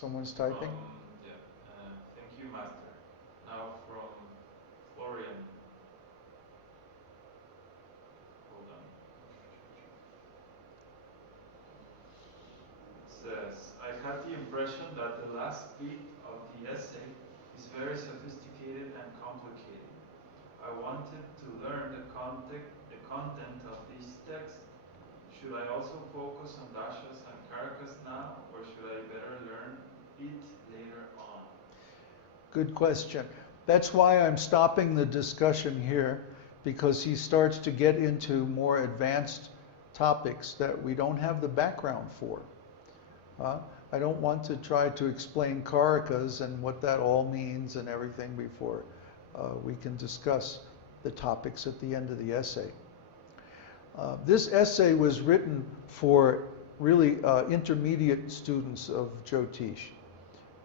Someone's typing? Yeah. Thank you, Master. Now from Florian. Hold on. It says, I had the impression that the last bit of the essay is very sophisticated and complicated. I wanted to learn the content of these texts. Should I also focus on dashas and karakas now, or should I better learn it later on? Good question. That's why I'm stopping the discussion here, because he starts to get into more advanced topics that we don't have the background for. I don't want to try to explain karakas and what that all means and everything before we can discuss the topics at the end of the essay. This essay was written for really intermediate students of Jyotish.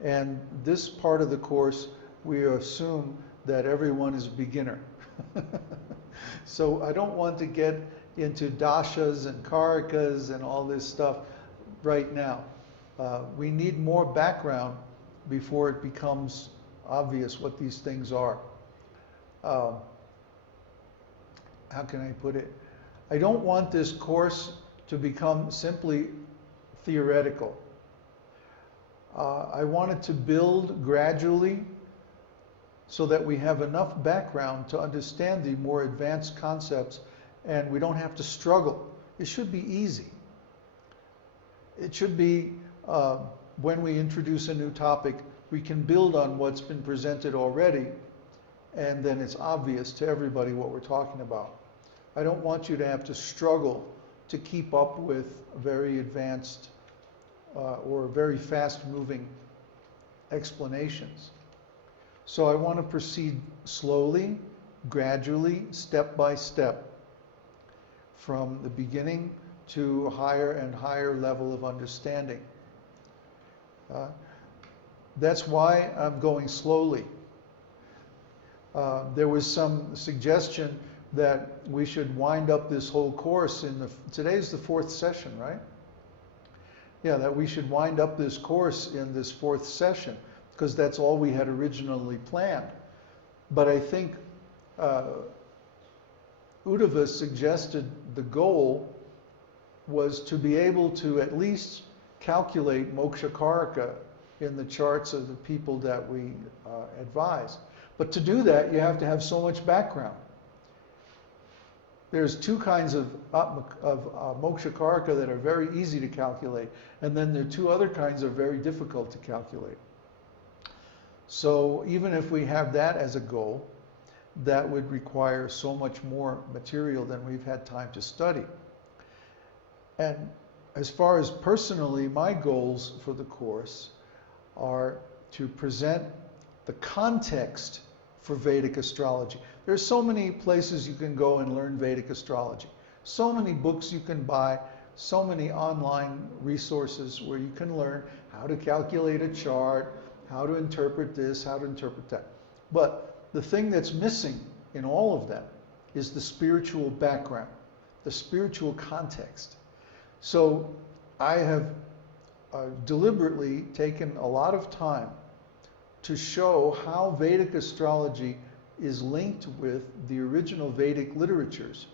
And this part of the course, we assume that everyone is a beginner. So I don't want to get into dashas and karakas and all this stuff right now. We need more background before it becomes obvious what these things are. How can I put it? I don't want this course to become simply theoretical. I want it to build gradually so that we have enough background to understand the more advanced concepts and we don't have to struggle. It should be easy. It should be, when we introduce a new topic, we can build on what's been presented already, and then it's obvious to everybody what we're talking about. I don't want you to have to struggle to keep up with very advanced or very fast-moving explanations. So I want to proceed slowly, gradually, step by step, from the beginning to a higher and higher level of understanding. That's why I'm going slowly. There was some suggestion that we should wind up this whole course today's the 4th session, right? Yeah, that we should wind up this course in this 4th session, because that's all we had originally planned. But I think Uddhava suggested the goal was to be able to at least calculate moksha karaka in the charts of the people that we advise. But to do that, you have to have so much background. There's two kinds of moksha karaka that are very easy to calculate, and then there are two other kinds that are very difficult to calculate. So even if we have that as a goal, that would require so much more material than we've had time to study. And as far as personally, my goals for the course are to present the context for Vedic astrology. There's so many places you can go and learn Vedic astrology. So many books you can buy, so many online resources where you can learn how to calculate a chart, how to interpret this, how to interpret that. But the thing that's missing in all of them is the spiritual background, the spiritual context. So I have deliberately taken a lot of time to show how Vedic astrology is linked with the original Vedic literatures,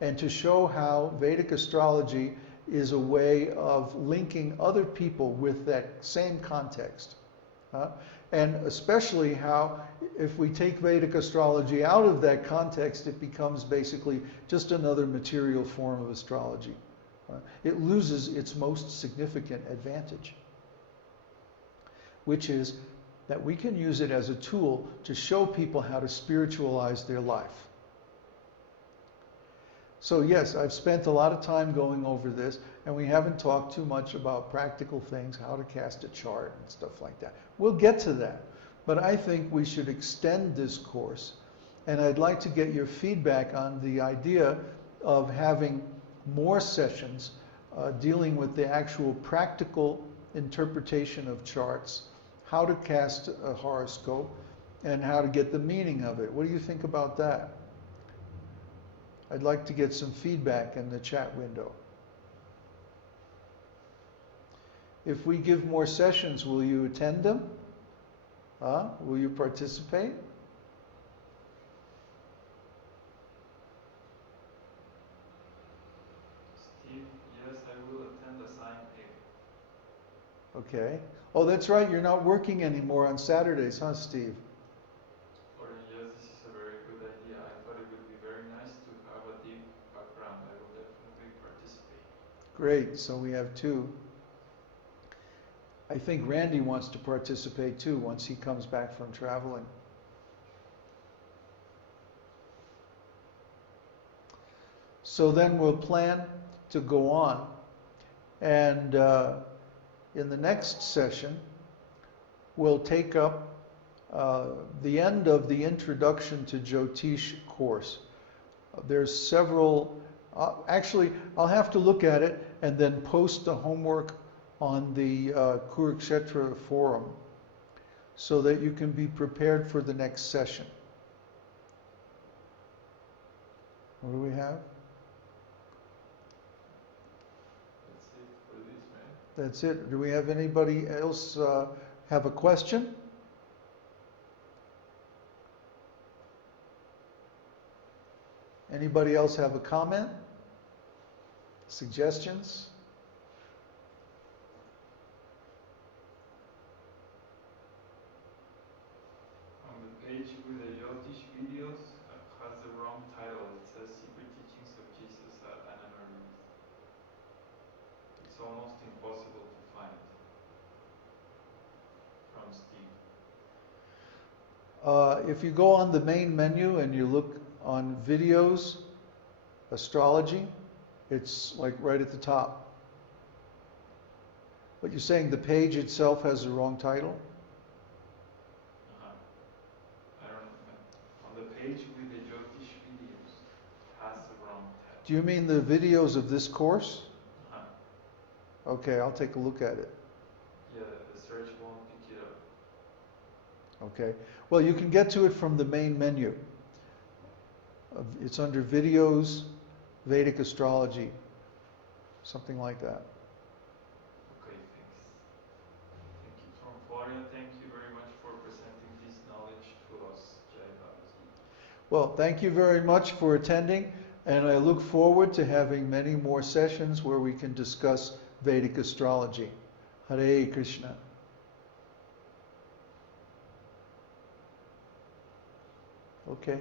and to show how Vedic astrology is a way of linking other people with that same context. And especially how, if we take Vedic astrology out of that context, it becomes basically just another material form of astrology. It loses its most significant advantage, which is that we can use it as a tool to show people how to spiritualize their life. So yes, I've spent a lot of time going over this, and we haven't talked too much about practical things, how to cast a chart and stuff like that. We'll get to that, but I think we should extend this course, and I'd like to get your feedback on the idea of having more sessions dealing with the actual practical interpretation of charts, how to cast a horoscope, and how to get the meaning of it. What do you think about that? I'd like to get some feedback in the chat window. If we give more sessions, will you attend them? Huh? Will you participate? Steve, yes, I will attend a sign A. Okay. Oh, that's right. You're not working anymore on Saturdays, huh, Steve? Or yes, this is a very good idea. I thought it would be very nice to have a deep background. I will definitely participate. Great. So we have two. I think Randy wants to participate too once he comes back from traveling. So then we'll plan to go on. And in the next session, we'll take up the end of the Introduction to Jyotish course. There's several, actually, I'll have to look at it and then post the homework on the Kurukshetra forum so that you can be prepared for the next session. What do we have? That's it for this, right? That's it. Do we have anybody else have a question? Anybody else have a comment? Suggestions? On the page with the Jyotish videos has the wrong title. It says Secret Teachings of Jesus and Anonymous. It's almost impossible to find from Steve. If you go on the main menu and you look on videos, astrology, it's like right at the top. But you're saying the page itself has the wrong title? I don't know. On the page with the Jyotish videos has the wrong title. Do you mean the videos of this course? Uh-huh. Okay, I'll take a look at it. Yeah, the search won't pick it up. Okay. Well, you can get to it from the main menu. It's under videos, Vedic astrology, something like that. Okay, thanks. Thank you. From Florida, thank you very much for presenting this knowledge to us, Jai Babaji. Well, thank you very much for attending, and I look forward to having many more sessions where we can discuss Vedic astrology. Hare Krishna. Okay.